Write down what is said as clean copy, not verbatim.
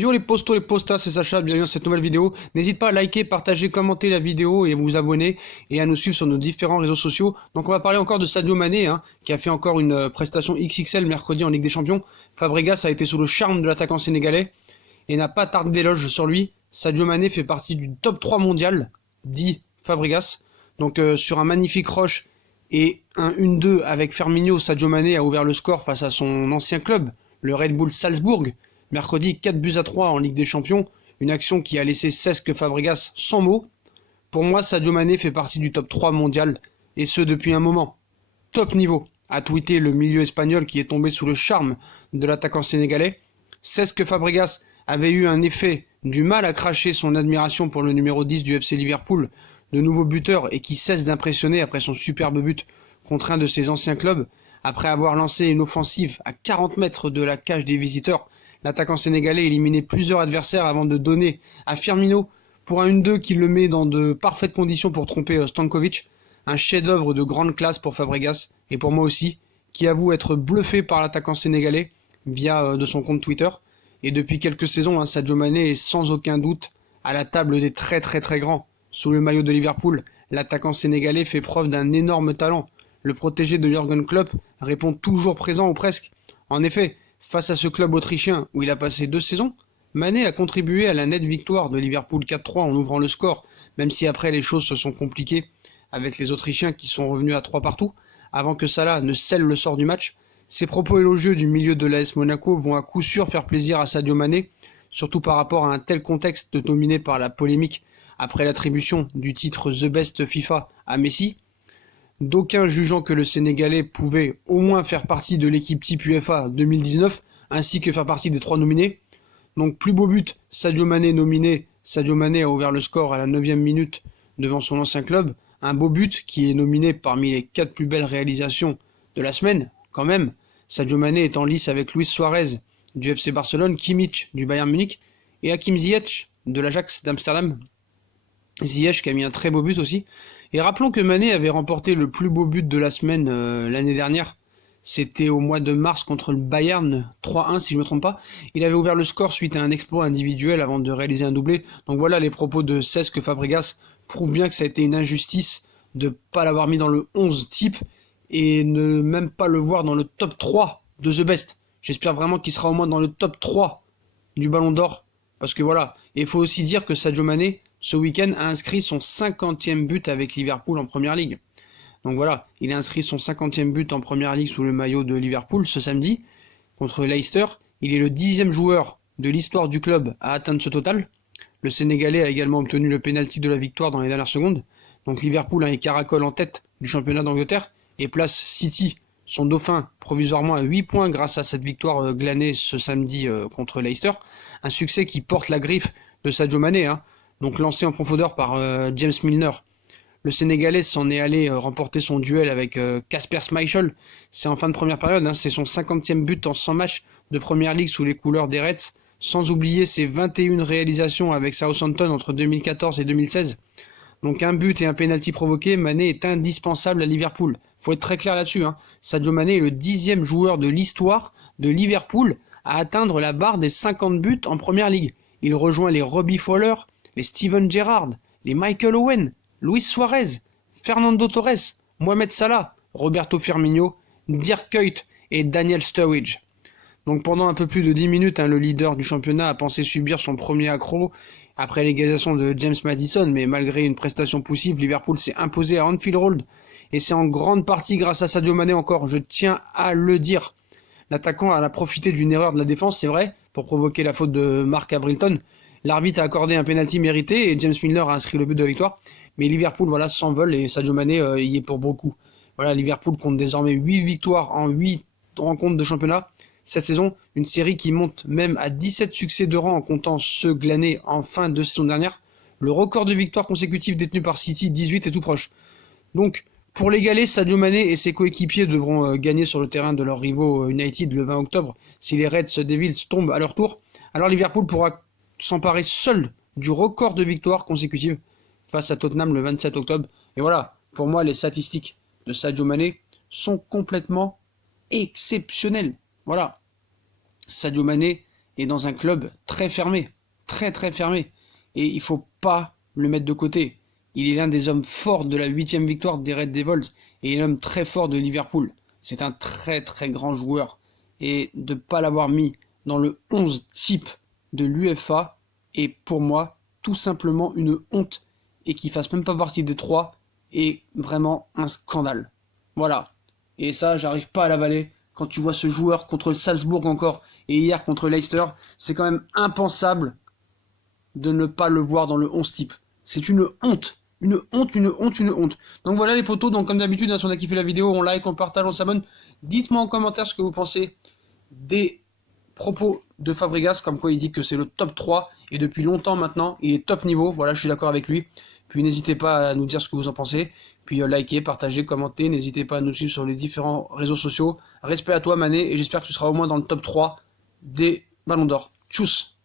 Yo les postos, les postas, c'est Sacha, bienvenue dans cette nouvelle vidéo. N'hésite pas à liker, partager, commenter la vidéo et à vous abonner et à nous suivre sur nos différents réseaux sociaux. Donc on va parler encore de Sadio Mané, qui a fait encore une prestation XXL mercredi en Ligue des Champions. Fabregas a été sous le charme de l'attaquant sénégalais et n'a pas tardé d'éloges sur lui. Sadio Mané fait partie du top 3 mondial, dit Fabregas. Donc sur un magnifique rush et un 1-2 avec Firmino, Sadio Mané a ouvert le score face à son ancien club, le Red Bull Salzbourg. Mercredi, 4-3 en Ligue des Champions, une action qui a laissé Cesc Fabregas sans mots. Pour moi, Sadio Mané fait partie du top 3 mondial, et ce depuis un moment. Top niveau, a tweeté le milieu espagnol qui est tombé sous le charme de l'attaquant sénégalais. Cesc Fabregas avait eu un effet du mal à cracher son admiration pour le numéro 10 du FC Liverpool, de nouveau buteur et qui cesse d'impressionner après son superbe but contre un de ses anciens clubs. Après avoir lancé une offensive à 40 mètres de la cage des visiteurs, l'attaquant sénégalais éliminait plusieurs adversaires avant de donner à Firmino pour un 1-2 qui le met dans de parfaites conditions pour tromper Stankovic. Un chef-d'œuvre de grande classe pour Fabregas et pour moi aussi, qui avoue être bluffé par l'attaquant sénégalais via de son compte Twitter. Et depuis quelques saisons, Sadio Mané est sans aucun doute à la table des très grands. Sous le maillot de Liverpool, l'attaquant sénégalais fait preuve d'un énorme talent. Le protégé de Jürgen Klopp répond toujours présent ou presque. En effet, face à ce club autrichien où il a passé 2 saisons, Mané a contribué à la nette victoire de Liverpool 4-3 en ouvrant le score, même si après les choses se sont compliquées avec les Autrichiens qui sont revenus à 3 partout, avant que Salah ne scelle le sort du match. Ses propos élogieux du milieu de l'AS Monaco vont à coup sûr faire plaisir à Sadio Mané, surtout par rapport à un tel contexte dominé par la polémique après l'attribution du titre The Best FIFA à Messi. D'aucuns jugeant que le Sénégalais pouvait au moins faire partie de l'équipe type UEFA 2019, ainsi que faire partie des 3 nominés. Donc plus beau but, Sadio Mané nominé. Sadio Mané a ouvert le score à la 9e minute devant son ancien club. Un beau but qui est nominé parmi les 4 plus belles réalisations de la semaine, quand même. Sadio Mané est en lice avec Luis Suarez du FC Barcelone, Kimmich du Bayern Munich et Hakim Ziyech de l'Ajax d'Amsterdam. Ziyech qui a mis un très beau but aussi. Et rappelons que Mané avait remporté le plus beau but de la semaine l'année dernière. C'était au mois de mars contre le Bayern, 3-1 si je ne me trompe pas. Il avait ouvert le score suite à un exploit individuel avant de réaliser un doublé. Donc voilà, les propos de Cesc Fabregas prouvent bien que ça a été une injustice de ne pas l'avoir mis dans le 11 type et ne même pas le voir dans le top 3 de The Best. J'espère vraiment qu'il sera au moins dans le top 3 du Ballon d'Or. Parce que voilà, et il faut aussi dire que Sadio Mané, ce week-end, a inscrit son 50e but avec Liverpool en Première Ligue. Donc voilà, il a inscrit son 50e but en Première Ligue sous le maillot de Liverpool ce samedi contre Leicester. Il est le 10e joueur de l'histoire du club à atteindre ce total. Le Sénégalais a également obtenu le pénalty de la victoire dans les dernières secondes. Donc Liverpool a un caracole en tête du championnat d'Angleterre et place City, son dauphin, provisoirement à 8 points grâce à cette victoire glanée ce samedi contre Leicester. Un succès qui porte la griffe de Sadio Mané, donc lancé en profondeur par James Milner. Le Sénégalais s'en est allé remporter son duel avec Kasper Schmeichel. C'est en fin de première période, c'est son 50e but en 100 matchs de Première Ligue sous les couleurs des Reds, sans oublier ses 21 réalisations avec Southampton entre 2014 et 2016. Donc un but et un pénalty provoqué, Mané est indispensable à Liverpool. Faut être très clair là-dessus. Sadio Mané est le 10e joueur de l'histoire de Liverpool à atteindre la barre des 50 buts en Première Ligue. Il rejoint les Robbie Fowler, les Steven Gerrard, les Michael Owen, Luis Suarez, Fernando Torres, Mohamed Salah, Roberto Firmino, Dirk Kuyt et Daniel Sturridge. Donc pendant un peu plus de 10 minutes, le leader du championnat a pensé subir son premier accro après l'égalisation de James Maddison, mais malgré une prestation poussive, Liverpool s'est imposé à Anfield Road et c'est en grande partie grâce à Sadio Mané encore, je tiens à le dire. L'attaquant a profité d'une erreur de la défense, c'est vrai, pour provoquer la faute de Mark Abrilton. L'arbitre a accordé un penalty mérité et James Milner a inscrit le but de la victoire. Mais Liverpool s'envole et Sadio Mané y est pour beaucoup. Voilà, Liverpool compte désormais 8 victoires en 8 rencontres de championnat cette saison. Une série qui monte même à 17 succès de rang en comptant ceux glanés en fin de saison dernière. Le record de victoires consécutives détenu par City, 18, est tout proche. Donc, pour l'égaler, Sadio Mané et ses coéquipiers devront gagner sur le terrain de leurs rivaux United le 20 octobre si les Reds Devils tombent à leur tour. Alors Liverpool pourra s'emparer seul du record de victoires consécutives face à Tottenham le 27 octobre. Et voilà, pour moi, les statistiques de Sadio Mané sont complètement exceptionnelles. Voilà, Sadio Mané est dans un club très fermé, très très fermé. Et il faut pas le mettre de côté. Il est l'un des hommes forts de la 8e victoire des Red Devils et l'homme très fort de Liverpool. C'est un très très grand joueur. Et de ne pas l'avoir mis dans le 11 type de l'UEFA est pour moi tout simplement une honte, et qu'il fasse même pas partie des 3 est vraiment un scandale. Voilà. Et ça, j'arrive pas à l'avaler. Quand tu vois ce joueur contre Salzbourg encore, et hier contre Leicester, c'est quand même impensable de ne pas le voir dans le 11 type. C'est une honte. Une honte, une honte, une honte. Donc voilà les potos, donc comme d'habitude, si on a kiffé la vidéo, on like, on partage, on s'abonne. Dites-moi en commentaire ce que vous pensez des propos de Fabregas, comme quoi il dit que c'est le top 3, et depuis longtemps maintenant, il est top niveau, voilà, je suis d'accord avec lui. Puis n'hésitez pas à nous dire ce que vous en pensez, puis likez, partagez, commentez, n'hésitez pas à nous suivre sur les différents réseaux sociaux. Respect à toi Mané, et j'espère que tu seras au moins dans le top 3 des Ballons d'Or. Tchuss!